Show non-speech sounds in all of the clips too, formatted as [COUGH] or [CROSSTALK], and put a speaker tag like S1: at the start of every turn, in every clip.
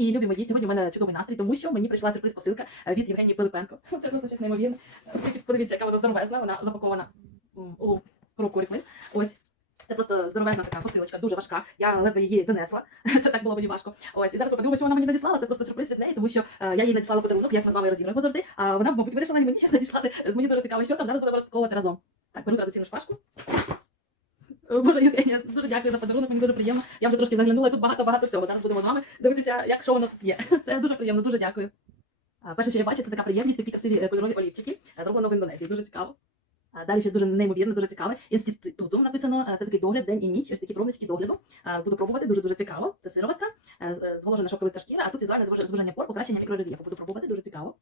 S1: І любі мої, сьогодні в мене чудовий настрій, тому що мені прийшла сюрприз посилка е, від Євгенії Пилипенко. Це просто щось неймовірне. Подивіться, яка вона здоровезна, вона запакована у коробку реклам. Ось. Це просто здоровезна така посилочка, дуже важка. Я ледве її донесла. [LAUGHS] Це так було мені важко. Ось і зараз ви подумаєте, що вона мені надіслала. Це просто сюрприз від неї, тому що е, я їй надіслала подарунок, як ми з вами розіграємо завжди. А вона, мабуть, вирішила і мені щось надіслати. Мені дуже цікаво, що там зараз будемо розпаковувати разом. Так, беру традиційну шпажку. О, Боже, Євгенія, дуже дякую за подарунок, мені дуже приємно. Я вже трошки заглянула, тут багато-багато всього. Зараз будемо з вами дивитися, як що у нас тут є. [LAUGHS] Це дуже приємно, дуже дякую. Перше, що я бачу, це така приємність, такі красиві е, кольорові олівчики, е, зроблено в Індонезії. Дуже цікаво. Далі щось дуже неймовірно, дуже цікаве. Інститутом написано, е, це такий догляд, день і ніч, ось такі пробнички догляду. Буду пробувати, дуже дуже цікаво. Це сироватка, е, е, зволожена шовковиста шкіра, а тут візуальне звуження пор, покращення мікрорельєфу. Буду пробувати, дуже цікаво.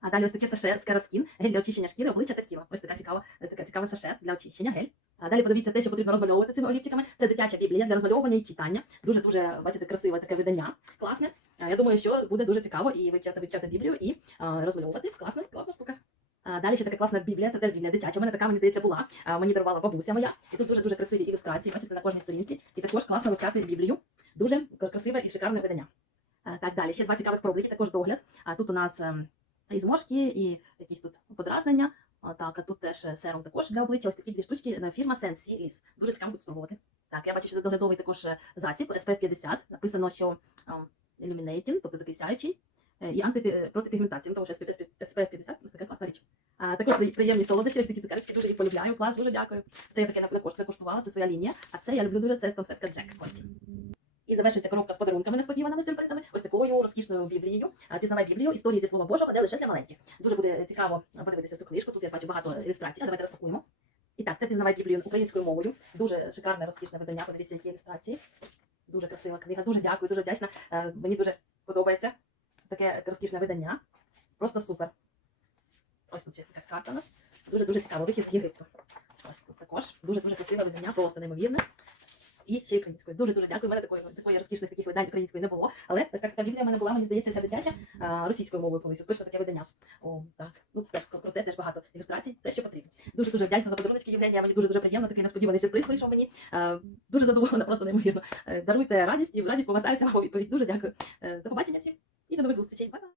S1: А далі ось таке саше з караскін, гель для очищення шкіри, обличчя та тіла. Ось така цікава, ось така цікава саше для очищення, гель. Далі подивіться те, що потрібно розмальовувати цими олівчиками. Це дитяча біблія для розмальовування і читання. Дуже дуже бачите, красиве таке видання. Класне. Я думаю, що буде дуже цікаво і вивчати вивчати біблію і розмальовувати. Класна, класна штука. Далі ще така класна біблія, це теж біблія дитяча. У мене така, мені здається, була. Мені дарувала бабуся моя. І тут дуже дуже красиві ілюстрації. Бачите на кожній сторінці. І також класно вивчати біблію. Дуже красиве і шикарне видання. Так, далі ще два цікавих пробники, також догляд. Тут у нас ем, і зморшки, і якісь тут подразнення. Так, а тут теж е, серум також для обличчя. Ось такі дві штучки. е, Фірма Sensi Дуже цікаво буде спробувати. Так, я бачу, що це доглядовий також е, засіб SPF 50. Написано, що illuminating, тобто такий сяючий. е, І анти е, проти пігментації, ну, тому що SPF, SPF 50 ось така класна річ. А, також приємні солодощі, ось такі цукерки, дуже їх полюбляю. Клас, дуже дякую. Це я таке на- коштувала, це своя лінія. А це я люблю дуже, це конфетка Джек. І завершується коробка з подарунками несподіваними сюрпризами. Ось такою розкішною біблією. Пізнавай біблію, історії зі слова Божого, де лише для маленьких. Дуже буде цікаво подивитися цю книжку. Тут я бачу багато ілюстрацій. А Давайте розпакуємо. І так, це пізнавай біблію українською мовою. Дуже шикарне, розкішне видання. Подивіться, які ілюстрації. Дуже красива книга. Дуже дякую, дуже вдячна. Е, Мені дуже подобається таке розкішне видання. Просто супер. Ось тут ще якась карта у нас. Дуже дуже цікаво. Вихід з Єгипту. Ось тут також дуже дуже красиве видання, просто неймовірне. І ще українською. Дуже дуже дякую. У мене такої такої розкішних таких видань української не було. Але ось так така біблія в мене була, мені здається, ця дитяча російською мовою колись. Точно таке видання. О, так. Ну теж круте, теж багато ілюстрацій, те, що потрібно. Дуже дуже вдячна за подарунки Євгенія. Мені дуже дуже приємно. Такий несподіваний сюрприз вийшов мені. Дуже задоволена, просто неймовірно. Е, Даруйте радість і радість повертається вам відповідь. Дуже дякую. Е, До побачення всім і до нових зустрічей. Бай-бай.